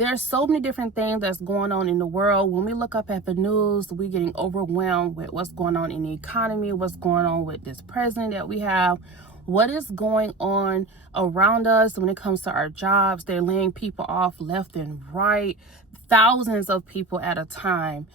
There's so many different things that's going on in the world. When we look up at the news, we're getting overwhelmed with what's going on in the economy, what's going on with this president that we have, what is going on around us when it comes to our jobs. They're laying people off left and right, thousands of people at a time.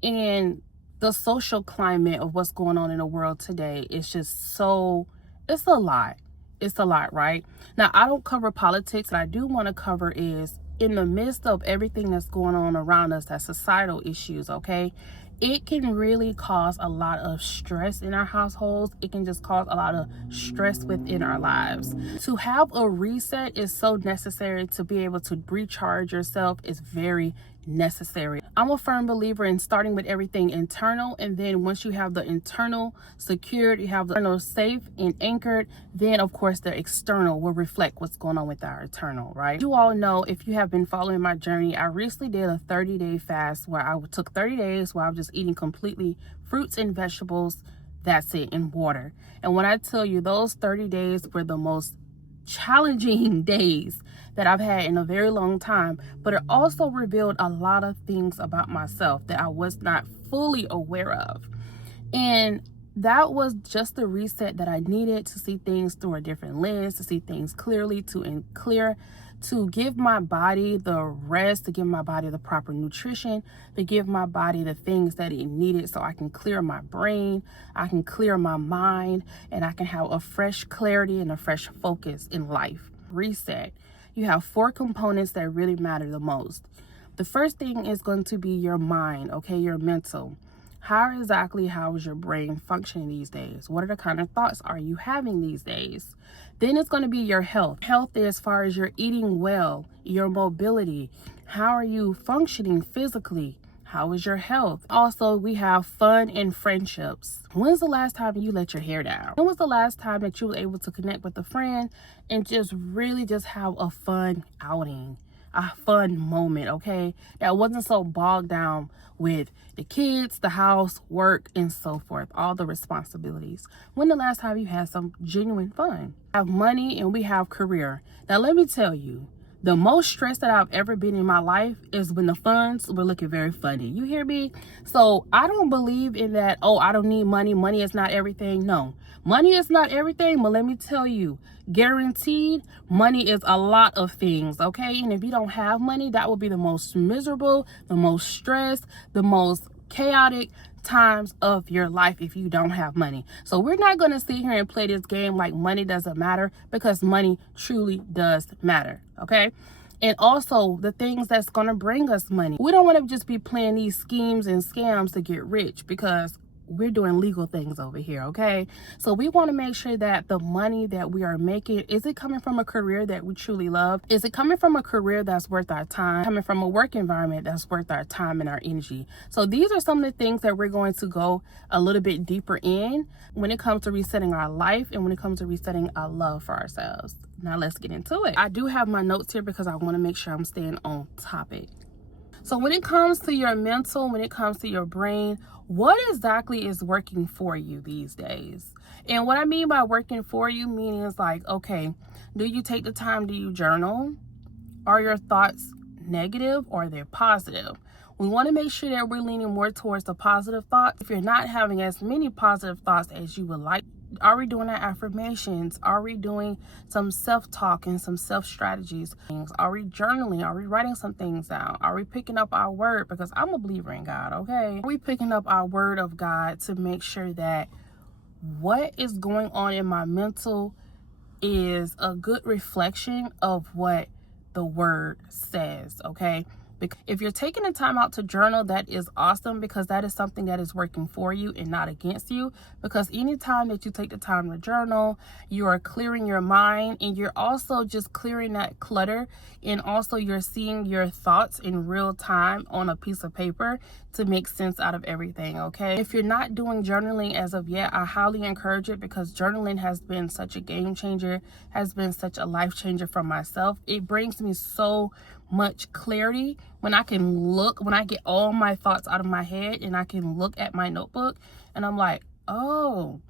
And the social climate of what's going on in the world today is just so, it's a lot. It's a lot, right? Now, I don't cover politics. What I do want to cover is in the midst of everything that's going on around us, that's societal issues, okay? It can really cause a lot of stress in our households. It can just cause a lot of stress within our lives. To have a reset is so necessary. To be able to recharge yourself is very necessary. I'm a firm believer in starting with everything internal, and then once you have the internal secured, you have the internal safe and anchored, then of course the external will reflect what's going on with our internal, right? You all know, if you have been following my journey, I recently did a 30-day fast where I took 30 days where I was just eating completely fruits and vegetables, that's it, and water. And when I tell you, those 30 days were the most challenging days that I've had in a very long time, but it also revealed a lot of things about myself that I was not fully aware of. And that was just the reset that I needed to see things through a different lens, to see things clearly, to give my body the rest, to give my body the proper nutrition, to give my body the things that it needed so I can clear my brain, I can clear my mind, and I can have a fresh clarity and a fresh focus in life. Reset. You have 4 components that really matter the most. The first thing is going to be your mind, okay, your mental. How is your brain functioning these days? What are the kind of thoughts are you having these days? Then it's going to be your health. Health is as far as you're eating well, your mobility. How are you functioning physically? How is your health? Also, we have fun and friendships. When's the last time you let your hair down? When was the last time that you were able to connect with a friend and just really just have a fun outing? A fun moment, okay? That wasn't so bogged down with the kids, the house, work, and so forth, all the responsibilities. When the last time you had some genuine fun? We have money and we have career. Now, let me tell you, the most stress that I've ever been in my life is when the funds were looking very funny. You hear me? So I don't believe in that, oh, I don't need money. Money is not everything. No, money is not everything. But let me tell you, guaranteed, money is a lot of things, okay? And if you don't have money, that will be the most miserable, the most stressed, the most chaotic times of your life if you don't have money. So we're not going to sit here and play this game like money doesn't matter, because money truly does matter, okay? And also the things that's going to bring us money. We don't want to just be playing these schemes and scams to get rich, because we're doing legal things over here, okay? So we want to make sure that the money that we are making, is it coming from a career that we truly love? Is it coming from a career that's worth our time? Coming from a work environment that's worth our time and our energy? So these are some of the things that we're going to go a little bit deeper in when it comes to resetting our life and when it comes to resetting our love for ourselves. Now let's get into it. I do have my notes here because I want to make sure I'm staying on topic. So when it comes to your mental, when it comes to your brain, what exactly is working for you these days? And what I mean by working for you, meaning is like, okay, do you take the time? Do you journal? Are your thoughts negative or they're positive? We want to make sure that we're leaning more towards the positive thoughts. If you're not having as many positive thoughts as you would like, are we doing our affirmations? Are we doing some self-talk and some self-strategies? Are we journaling? Are we writing some things down? Are we picking up our word? Because I'm a believer in God, okay? Are we picking up our word of God to make sure that what is going on in my mental is a good reflection of what the word says, okay? If you're taking the time out to journal, that is awesome, because that is something that is working for you and not against you. Because anytime that you take the time to journal, you are clearing your mind, and you're also just clearing that clutter, and also you're seeing your thoughts in real time on a piece of paper to make sense out of everything, okay? If you're not doing journaling as of yet, I highly encourage it, because journaling has been such a game changer, has been such a life changer for myself. It brings me so much clarity when I get all my thoughts out of my head and I can look at my notebook and I'm like, oh,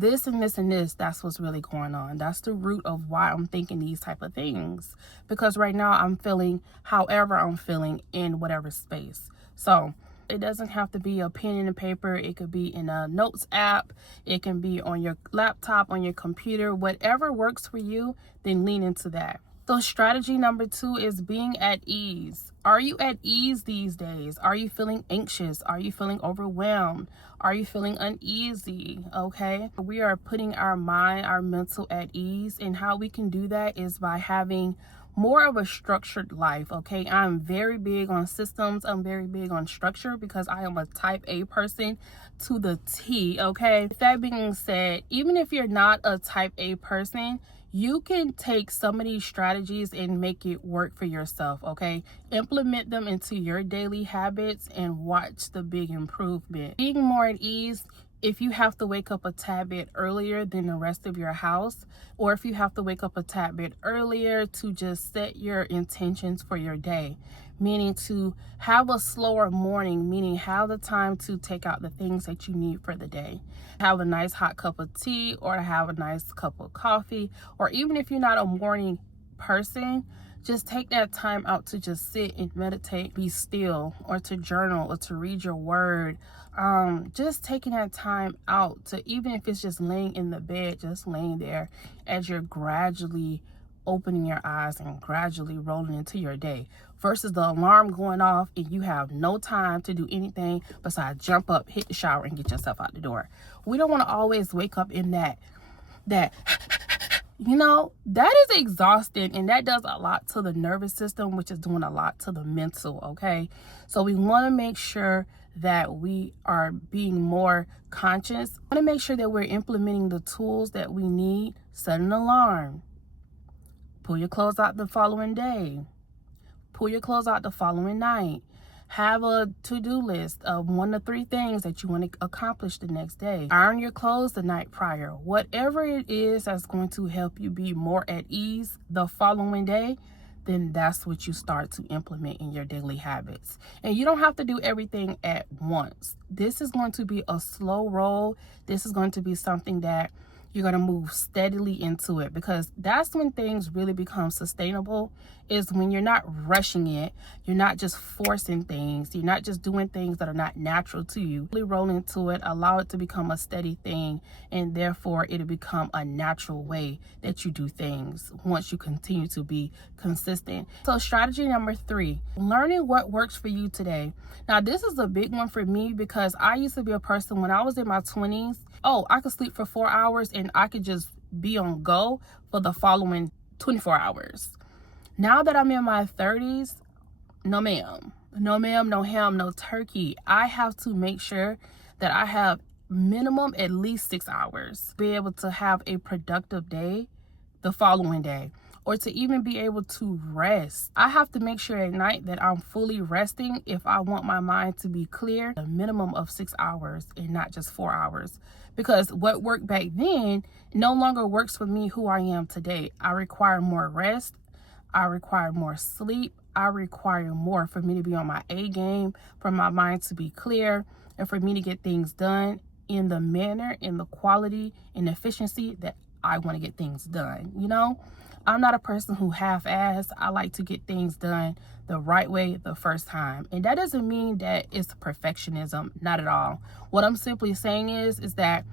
this and this and this, that's what's really going on. That's the root of why I'm thinking these type of things. Because right now I'm feeling however I'm feeling in whatever space. So it doesn't have to be a pen and a paper. It could be in a notes app. It can be on your laptop, on your computer. Whatever works for you, then lean into that. So strategy number 2 is being at ease. Are you at ease these days? Are you feeling anxious? Are you feeling overwhelmed? Are you feeling uneasy? Okay. We are putting our mind, our mental at ease. And how we can do that is by having more of a structured life. Okay. I'm very big on systems. I'm very big on structure because I am a type A person to the T. Okay. With that being said, even if you're not a type A person, you can take some of these strategies and make it work for yourself, okay? Implement them into your daily habits and watch the big improvement. Being more at ease, if you have to wake up a tad bit earlier than the rest of your house, or if you have to wake up a tad bit earlier to just set your intentions for your day, meaning to have a slower morning, meaning have the time to take out the things that you need for the day. Have a nice hot cup of tea, or have a nice cup of coffee, or even if you're not a morning person, just take that time out to just sit and meditate, be still, or to journal, or to read your word. Just taking that time out to, even if it's just laying in the bed, just laying there as you're gradually opening your eyes and gradually rolling into your day, versus the alarm going off and you have no time to do anything besides jump up, hit the shower, and get yourself out the door. We don't want to always wake up in that you know, that is exhausting, and that does a lot to the nervous system, which is doing a lot to the mental. Okay, so we want to make sure that we are being more conscious. We want to make sure that we're implementing the tools that we need. Set an alarm. Pull your clothes out the following day. Pull your clothes out the following night. Have a to-do list of 1 to 3 things that you want to accomplish the next day. Iron your clothes the night prior. Whatever it is that's going to help you be more at ease the following day, then that's what you start to implement in your daily habits. And you don't have to do everything at once. This is going to be a slow roll. This is going to be something that you're going to move steadily into it, because that's when things really become sustainable, is when you're not rushing it. You're not just forcing things. You're not just doing things that are not natural to you. Really roll into it, allow it to become a steady thing, and therefore it'll become a natural way that you do things once you continue to be consistent. So strategy number 3, learning what works for you today. Now, this is a big one for me because I used to be a person when I was in my 20s. Oh, I could sleep for 4 hours and I could just be on go for the following 24 hours. Now that I'm in my 30s, no ma'am. No ma'am, no ham, no turkey. I have to make sure that I have minimum at least 6 hours. Be able to have a productive day the following day, or to even be able to rest. I have to make sure at night that I'm fully resting if I want my mind to be clear. A minimum of 6 hours and not just 4 hours. Because what worked back then no longer works for me who I am today. I require more rest. I require more sleep. I require more for me to be on my A game, for my mind to be clear, and for me to get things done in the manner, in the quality, and efficiency that I want to get things done. You know, I'm not a person who half-ass. I like to get things done the right way the first time. And that doesn't mean that it's perfectionism, not at all. What I'm simply saying is that,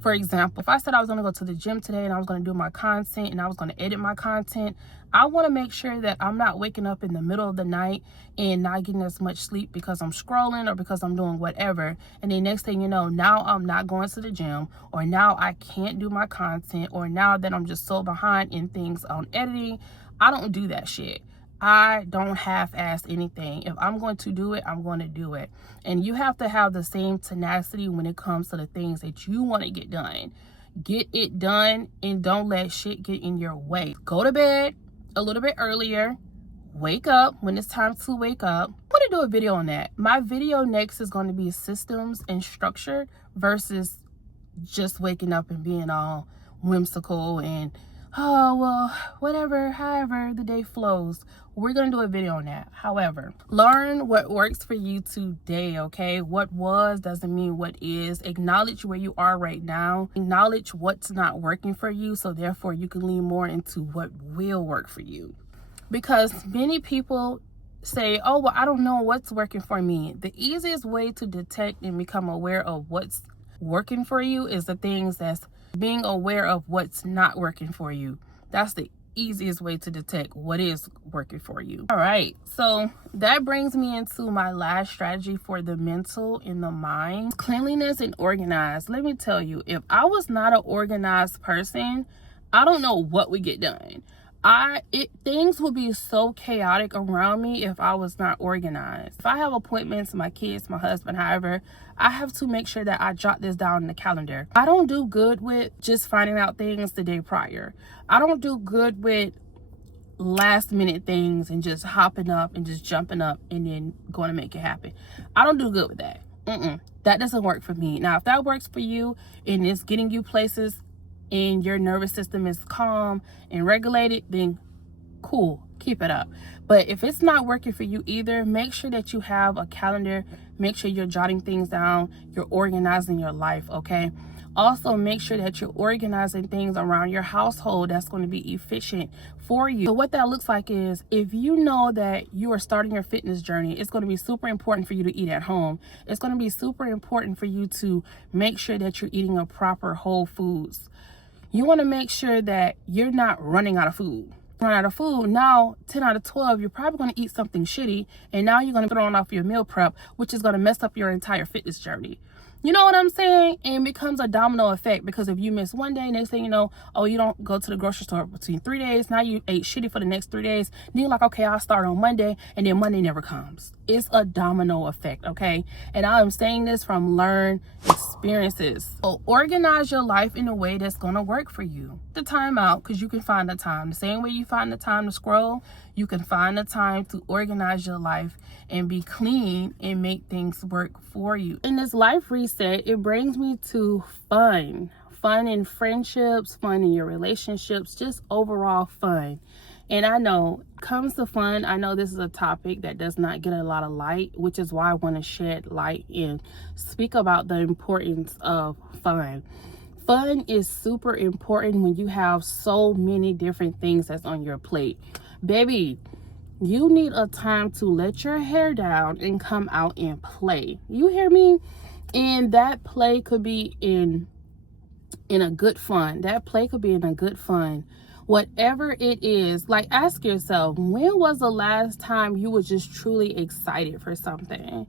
for example, if I said I was going to go to the gym today and I was going to do my content and I was going to edit my content, I want to make sure that I'm not waking up in the middle of the night and not getting as much sleep because I'm scrolling or because I'm doing whatever. And then next thing you know, now I'm not going to the gym, or now I can't do my content, or now that I'm just so behind in things on editing. I don't do that shit. I don't half-ass anything. If I'm going to do it, I'm going to do it. And you have to have the same tenacity when it comes to the things that you want to get done. Get it done and don't let shit get in your way. Go to bed a little bit earlier. Wake up when it's time to wake up. I'm going to do a video on that. My video next is going to be systems and structure versus just waking up and being all whimsical and oh, well, whatever, however the day flows. We're going to do a video on that. However, learn what works for you today, okay? What was doesn't mean what is. Acknowledge where you are right now. Acknowledge what's not working for you, so therefore you can lean more into what will work for you. Because many people say, oh, well, I don't know what's working for me. The easiest way to detect and become aware of what's working for you is the things that's being aware of what's not working for you. That's the easiest way to detect what is working for you. All right, so that brings me into my last strategy for the mental and the mind. Cleanliness and organized. Let me tell you, if I was not an organized person, I don't know what would get done. Things would be so chaotic around me if I was not organized. If I have appointments, my kids, my husband, however, I have to make sure that I jot this down in the calendar. I don't do good with just finding out things the day prior. I don't do good with last minute things and just hopping up and just jumping up and then going to make it happen. I don't do good with that. That doesn't work for me. Now, if that works for you and it's getting you places and your nervous system is calm and regulated, then cool, keep it up. But if it's not working for you either, make sure that you have a calendar. Make sure you're jotting things down. You're organizing your life, okay? Also, make sure that you're organizing things around your household that's going to be efficient for you. So what that looks like is, if you know that you are starting your fitness journey, it's going to be super important for you to eat at home. It's going to be super important for you to make sure that you're eating a proper whole foods. You want to make sure that you're not running out of food. Run out of food, now 10 out of 12, you're probably going to eat something shitty, and now you're going to throw off your meal prep, which is going to mess up your entire fitness journey. You know what I'm saying? And it becomes a domino effect, because if you miss one day, next thing you know, oh, you don't go to the grocery store between 3 days. Now you ate shitty for the next 3 days. Then you're like, okay, I'll start on Monday, and then Monday never comes. It's a domino effect, okay? And I am saying this from learned experiences. So organize your life in a way that's going to work for you. The time out, because you can find the time. The same way you find the time to scroll, you can find the time to organize your life and be clean and make things work for you. In this life reset, it brings me to fun. Fun in friendships, fun in your relationships, just overall fun. And I know, comes to fun, I know this is a topic that does not get a lot of light, which is why I want to shed light and speak about the importance of fun. Fun is super important when you have so many different things that's on your plate. Baby, you need a time to let your hair down and come out and play. You hear me? And that play could be in a good fun. That play could be in a good fun. Whatever it is, like, ask yourself, when was the last time you were just truly excited for something?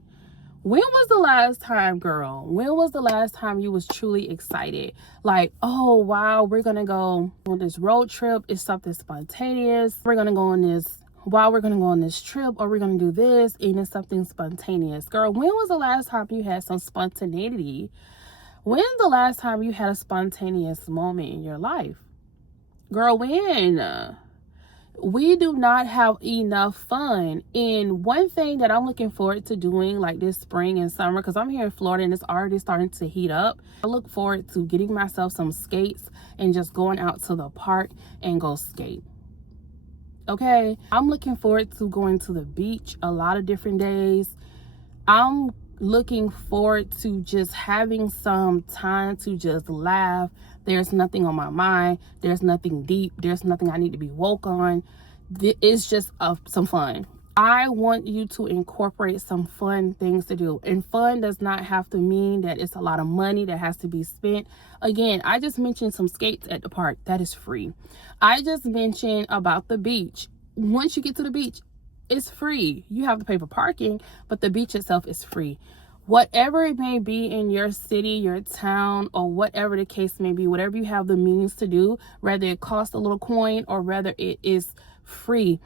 When was the last time, girl? When was the last time you was truly excited? Like, oh, wow, we're going to go on this road trip. It's something spontaneous. We're going to go on this trip, or we're going to do this, and it's something spontaneous. Girl, when was the last time you had some spontaneity? When's the last time you had a spontaneous moment in your life? Girl, when? We do not have enough fun. And one thing that I'm looking forward to doing, like this spring and summer, because I'm here in Florida and it's already starting to heat up, I look forward to getting myself some skates and just going out to the park and go skate. Okay, I'm looking forward to going to the beach a lot of different days. I'm looking forward to just having some time to just laugh. There's nothing on my mind. There's nothing deep. There's nothing I need to be woke on. It's just some fun. I want you to incorporate some fun things to do. And fun does not have to mean that it's a lot of money that has to be spent. Again, I just mentioned some skates at the park. That is free. I just mentioned about the beach. Once you get to the beach, it's free. You have to pay for parking, but the beach itself is free. Whatever it may be in your city, your town, or whatever the case may be, whatever you have the means to do, whether it costs a little coin or whether it is free,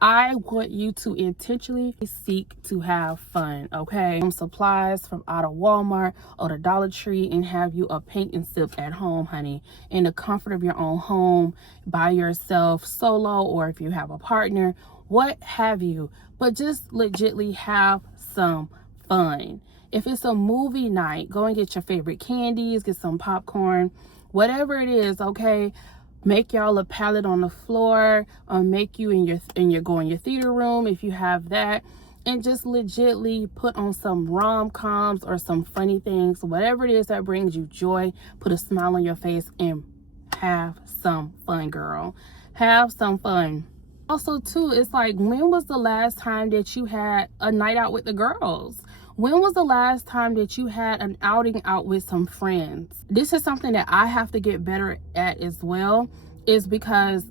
I want you to intentionally seek to have fun, okay? Some supplies from out of Walmart or the Dollar Tree, and have you a paint and sip at home, honey, in the comfort of your own home, by yourself, solo, or if you have a partner, what have you. But just legitly have some fun. If it's a movie night, go and get your favorite candies, get some popcorn, whatever it is, okay? make y'all a palette on the floor, make you in your theater room if you have that, and just legitly put on some rom-coms or some funny things, whatever it is that brings you joy. Put a smile on your face and have some fun, girl. Have some fun. Also too, it's like, when was the last time that you had a night out with the girls? When was the last time that you had an outing out with some friends? This is something that I have to get better at as well, is because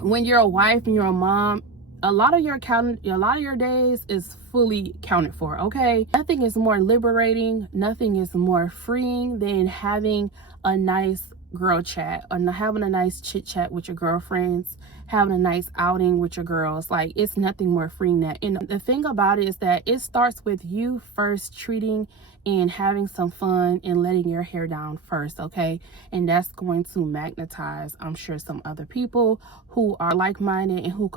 when you're a wife and you're a mom, a lot of your days is fully counted for, okay? Nothing is more liberating, nothing is more freeing than having a nice girl chat, or having a nice chit chat with your girlfriends, having a nice outing with your girls. Like, it's nothing more freeing than that. And the thing about it is that it starts with you first treating and having some fun and letting your hair down first, okay? And that's going to magnetize, I'm sure, some other people who are like-minded and who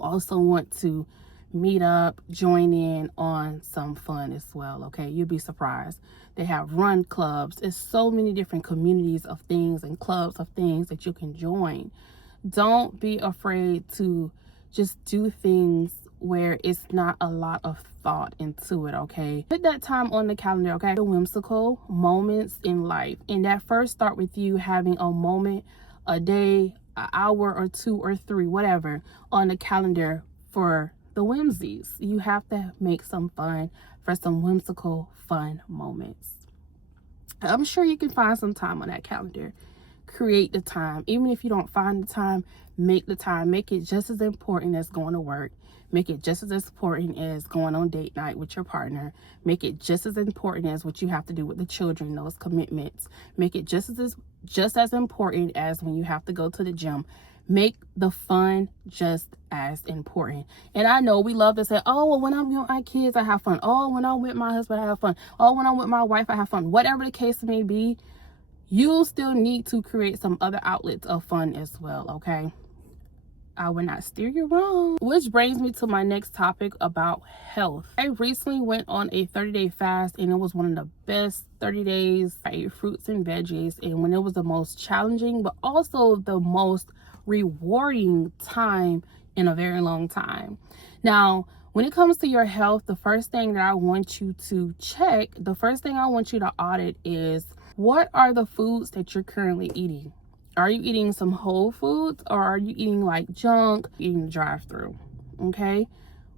also want to meet up, join in on some fun as well, okay? You'll be surprised. They have run clubs. There's so many different communities of things and clubs of things that you can join. Don't be afraid to just do things where it's not a lot of thought into it, okay? Put that time on the calendar, okay? The whimsical moments in life. And that first start with you having a moment, a day, an hour or 2 or 3, whatever, on the calendar for the whimsies. You have to make some fun for some whimsical fun moments. I'm sure you can find some time on that calendar. Create the time. Even if you don't find the time, make the time. Make it just as important as going to work. Make it just as important as going on date night with your partner. Make it just as important as what you have to do with the children, those commitments. Make it just as important as when you have to go to the gym. Make the fun just as important. And I know we love to say, oh, well, when I'm with my kids, I have fun. Oh, when I'm with my husband, I have fun. Oh, when I'm with my wife, I have fun. Whatever the case may be, you still need to create some other outlets of fun as well, okay? I will not steer you wrong. Which brings me to my next topic about health. I recently went on a 30-day fast, and it was one of the best 30 days. I ate fruits and veggies, and when it was the most challenging, but also the most rewarding time in a very long time. Now, when it comes to your health, the first thing that I want you to check, the first thing I want you to audit is, what are the foods that you're currently eating? Are you eating some whole foods, or are you eating like junk, eating the drive-through? Okay?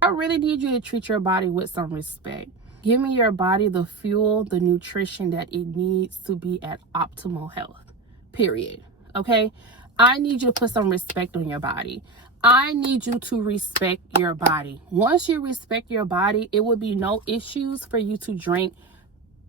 I really need you to treat your body with some respect. Give me your body the fuel, the nutrition that it needs to be at optimal health, period. Okay? I need you to put some respect on your body. I need you to respect your body. Once you respect your body, it will be no issues for you to drink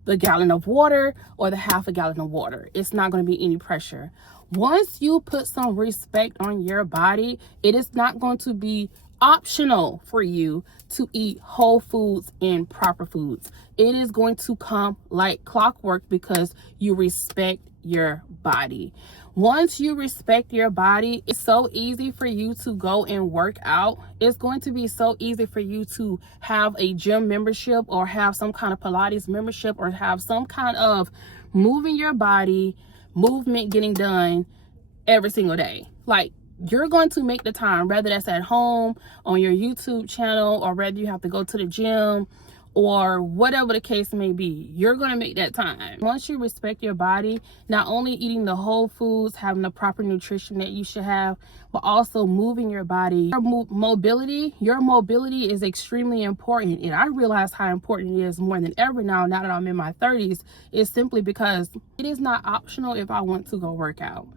the gallon of water or the half a gallon of water. It's not going to be any pressure. Once you put some respect on your body, it is not going to be optional for you to eat whole foods and proper foods. It is going to come like clockwork because you respect your body. Once you respect your body, it's so easy for you to go and work out. It's going to be so easy for you to have a gym membership, or have some kind of Pilates membership, or have some kind of moving your body, movement getting done every single day. Like, you're going to make the time, whether that's at home, on your YouTube channel, or whether you have to go to the gym, or whatever the case may be, you're going to make that time. Once you respect your body, not only eating the whole foods, having the proper nutrition that you should have, but also moving your body. Your mobility is extremely important. And I realize how important it is more than ever now that I'm in my 30s, is simply because it is not optional if I want to go work out.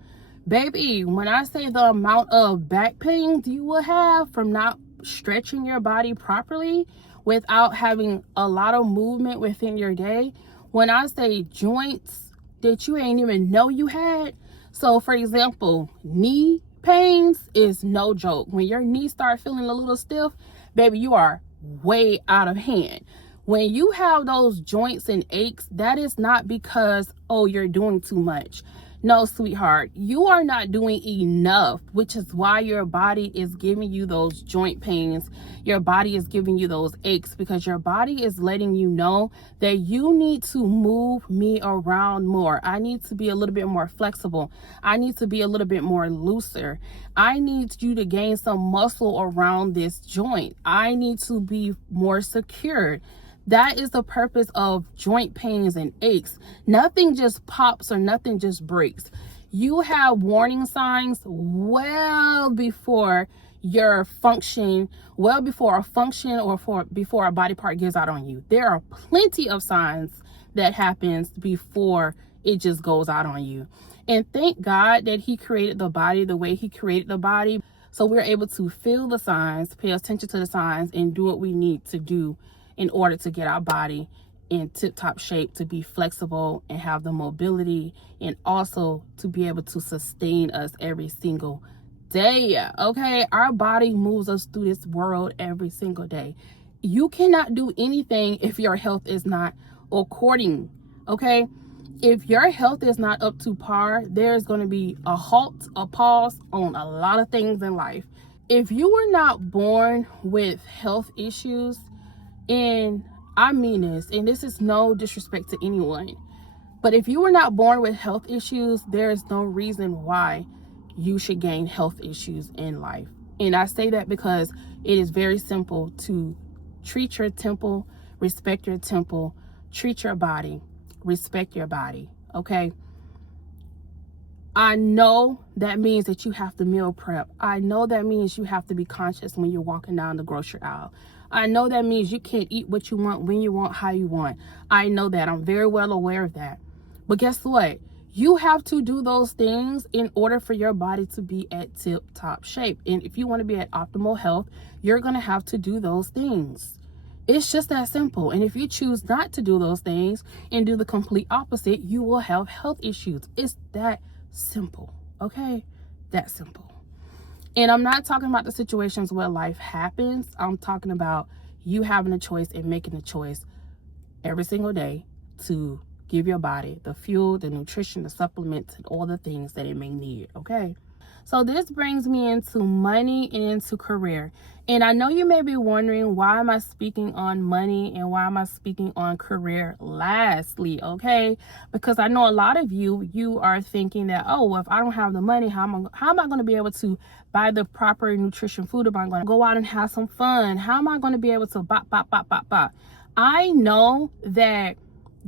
Baby, when I say the amount of back pains you will have from not stretching your body properly, without having a lot of movement within your day, when I say joints that you ain't even know you had. So for example, knee pains is no joke. When your knees start feeling a little stiff, baby, you are way out of hand. When you have those joints and aches, that is not because, oh, you're doing too much. No, sweetheart, you are not doing enough, which is why your body is giving you those joint pains. Your body is giving you those aches because your body is letting you know that you need to move me around more. I need to be a little bit more flexible. I need to be a little bit more looser. I need you to gain some muscle around this joint. I need to be more secured. That is the purpose of joint pains and aches. Nothing just pops or nothing just breaks. You have warning signs well before your function, well before a function or before a body part gives out on you. There are plenty of signs that happens before it just goes out on you. And thank God that he created the body the way he created the body. So we're able to feel the signs, pay attention to the signs, and do what we need to do in order to get our body in tip-top shape, to be flexible and have the mobility, and also to be able to sustain us every single day. Okay, our body moves us through this world every single day. You cannot do anything if your health is not according. Okay, if your health is not up to par, there's going to be a halt, a pause on a lot of things in life. If you were not born with health issues, and I mean this, and this is no disrespect to anyone, but if you were not born with health issues, there is no reason why you should gain health issues in life. And I say that because it is very simple to treat your temple, respect your temple, treat your body, respect your body, okay? I know that means that you have to meal prep. I know that means you have to be conscious when you're walking down the grocery aisle. I know that means you can't eat what you want, when you want, how you want. I know that. I'm very well aware of that. But guess what? You have to do those things in order for your body to be at tip-top shape. And if you want to be at optimal health, you're going to have to do those things. It's just that simple. And if you choose not to do those things and do the complete opposite, you will have health issues. It's that simple. Okay? That simple. And I'm not talking about the situations where life happens. I'm talking about you having a choice and making a choice every single day to give your body the fuel, the nutrition, the supplements, and all the things that it may need, okay? So this brings me into money and into career. And I know you may be wondering, why am I speaking on money and why am I speaking on career lastly, okay? Because I know a lot of you are thinking that, oh, well, if I don't have the money, how am I going to be able to buy the proper nutrition food? Am I going to go out and have some fun? How am I going to be able to bop? I know that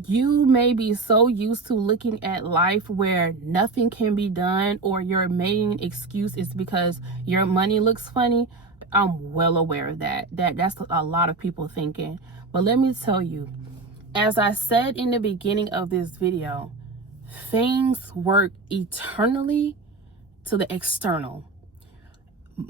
you may be so used to looking at life where nothing can be done, or your main excuse is because your money looks funny. I'm well aware of that. That's a lot of people thinking. But let me tell you, as I said in the beginning of this video, things work eternally to the external.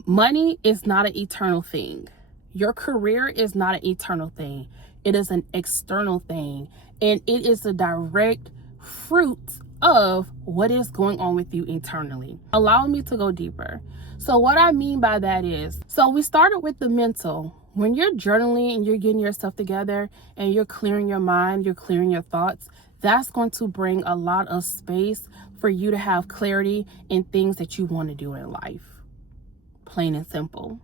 Money is not an eternal thing. Your career is not an eternal thing. It is an external thing. And it is a direct fruit of what is going on with you internally. Allow me to go deeper. So what I mean by that is, so we started with the mental. When you're journaling and you're getting yourself together and you're clearing your mind, you're clearing your thoughts, that's going to bring a lot of space for you to have clarity in things that you want to do in life. Plain and simple.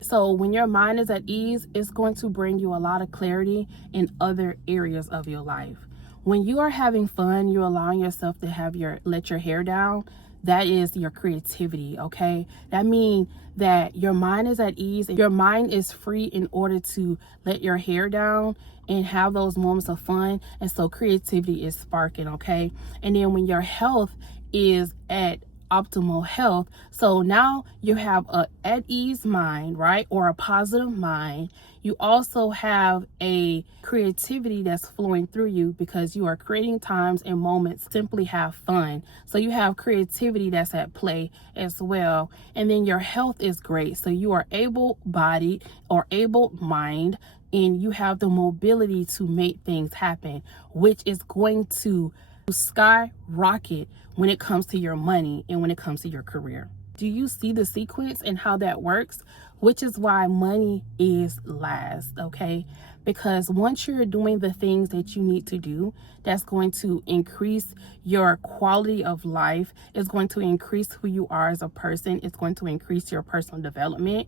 So when your mind is at ease, it's going to bring you a lot of clarity in other areas of your life. When you are having fun, you're allowing yourself to let your hair down. That is your creativity, okay? That means that your mind is at ease. Your mind is free in order to let your hair down and have those moments of fun. And so creativity is sparking, okay? And then when your health is at optimal health, so now you have a at ease mind, right? Or a positive mind. You also have a creativity that's flowing through you because you are creating times and moments simply have fun. So you have creativity that's at play as well. And then your health is great. So you are able-bodied or able-mind, and you have the mobility to make things happen, which is going to skyrocket when it comes to your money and when it comes to your career. Do you see the sequence and how that works? which is why money is last, okay? Because once you're doing the things that you need to do, that's going to increase your quality of life. It's going to increase who you are as a person. It's going to increase your personal development.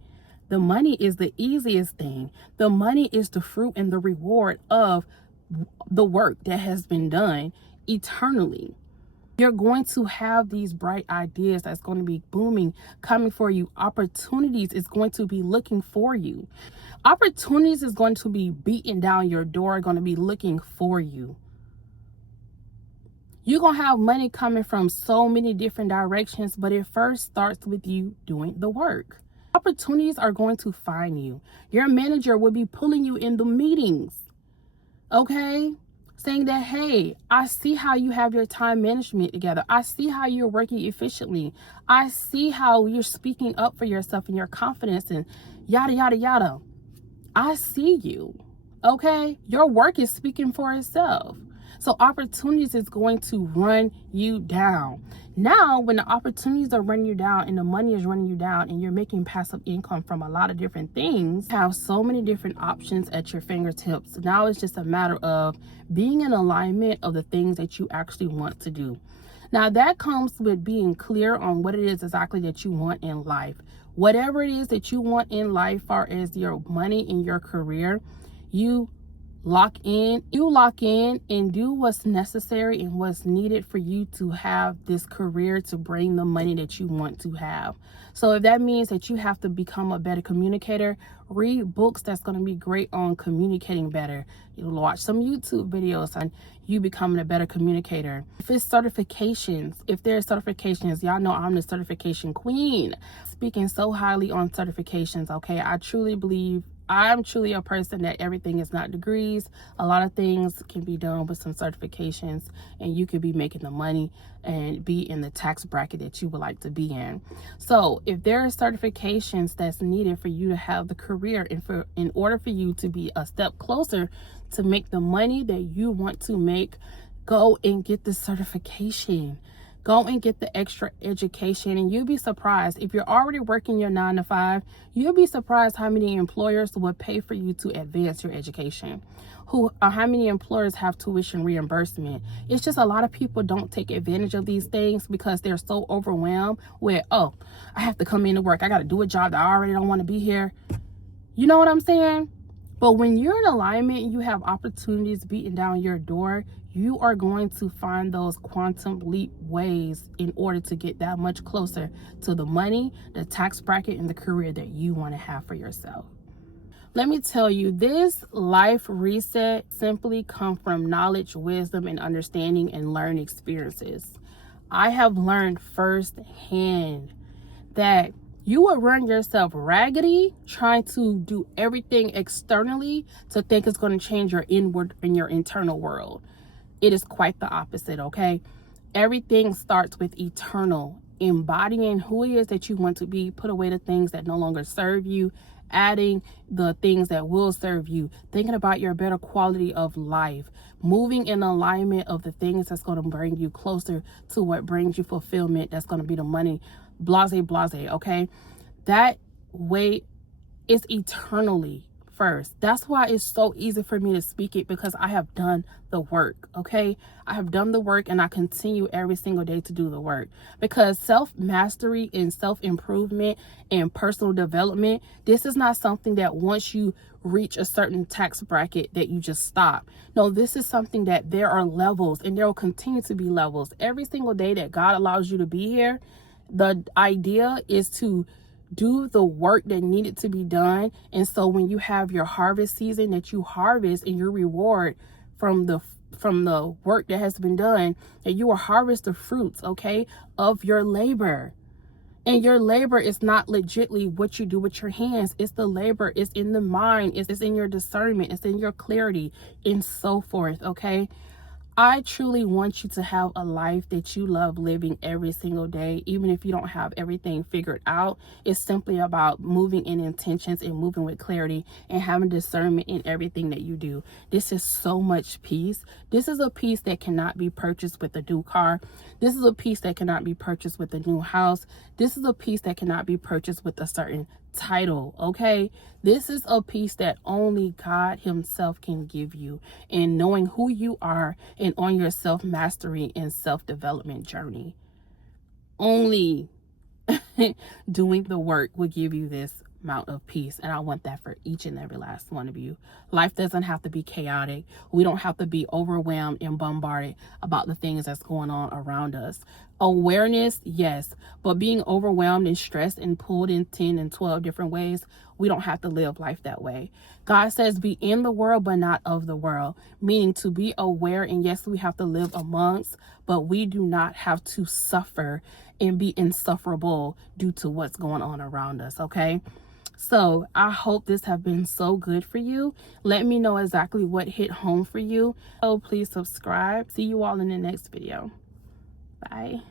The money is the easiest thing. The money is the fruit and the reward of the work that has been done eternally. You're going to have these bright ideas that's going to be booming, coming for you. Opportunities is going to be looking for you. Opportunities is going to be beating down your door, going to be looking for you. You're going to have money coming from so many different directions, but it first starts with you doing the work. Opportunities are going to find you. Your manager will be pulling you in the meetings, okay? Saying that, hey, I see how you have your time management together. I see how you're working efficiently. I see how you're speaking up for yourself and your confidence and yada, yada, yada. I see you, okay? Your work is speaking for itself. So opportunities is going to run you down. Now, when the opportunities are running you down and the money is running you down and you're making passive income from a lot of different things, you have so many different options at your fingertips. Now it's just a matter of being in alignment of the things that you actually want to do. Now that comes with being clear on what it is exactly that you want in life. Whatever it is that you want in life, far as your money and your career, you lock in and do what's necessary and what's needed for you to have this career to bring the money that you want to have. So if that means that you have to become a better communicator, read books that's going to be great on communicating better. You'll watch some YouTube videos on you becoming a better communicator. If it's certifications, if there's certifications, y'all know I'm the certification queen. Speaking so highly on certifications, okay? I'm truly a person that everything is not degrees. A lot of things can be done with some certifications and you could be making the money and be in the tax bracket that you would like to be in. So if there are certifications that's needed for you to have the career and in order for you to be a step closer to make the money that you want to make, go and get the certification. Go and get the extra education, and you'll be surprised. If you're already working your 9 to 5, you'll be surprised how many employers will pay for you to advance your education. How many employers have tuition reimbursement. It's just a lot of people don't take advantage of these things because they're so overwhelmed with, oh, I have to come into work. I got to do a job that I already don't want to be here. You know what I'm saying? But when you're in alignment and you have opportunities beating down your door, you are going to find those quantum leap ways in order to get that much closer to the money, the tax bracket, and the career that you want to have for yourself. Let me tell you, this life reset simply comes from knowledge, wisdom, and understanding and learned experiences. I have learned firsthand that you will run yourself raggedy trying to do everything externally to think it's going to change your inward and your internal world. It is quite the opposite, okay? Everything starts with eternal, embodying who it is that you want to be, put away the things that no longer serve you, adding the things that will serve you, thinking about your better quality of life, moving in alignment of the things that's going to bring you closer to what brings you fulfillment, that's going to be the money, blase, okay? That way is eternally first. That's why it's so easy for me to speak it, because I have done the work, okay? I have done the work and I continue every single day to do the work, because self-mastery and self-improvement and personal development, this is not something that once you reach a certain tax bracket that you just stop. No, this is something that there are levels, and there will continue to be levels. Every single day that God allows you to be here, the idea is to do the work that needed to be done. And so when you have your harvest season, that you harvest and your reward from the work that has been done, that you will harvest the fruits, okay, of your labor. And your labor is not legitly what you do with your hands. It's the labor. It's in the mind. It's in your discernment. It's in your clarity and so forth, okay? I truly want you to have a life that you love living every single day, even if you don't have everything figured out. It's simply about moving in intentions and moving with clarity and having discernment in everything that you do. This is so much peace. This is a peace that cannot be purchased with a new car. This is a peace that cannot be purchased with a new house. This is a peace that cannot be purchased with a certain title, okay? This is a peace that only God himself can give you, in knowing who you are and on your self-mastery and self-development journey. Only doing the work will give you this amount of peace, and I want that for each and every last one of you. Life doesn't have to be chaotic. We don't have to be overwhelmed and bombarded about the things that's going on around us. Awareness, yes, but being overwhelmed and stressed and pulled in 10 and 12 different ways, we don't have to live life that way. God says be in the world but not of the world, meaning to be aware, and yes, we have to live amongst, but we do not have to suffer and be insufferable due to what's going on around us, okay? So I hope this have been so good for you. Let me know exactly what hit home for you. So please subscribe. See you all in the next video. Bye.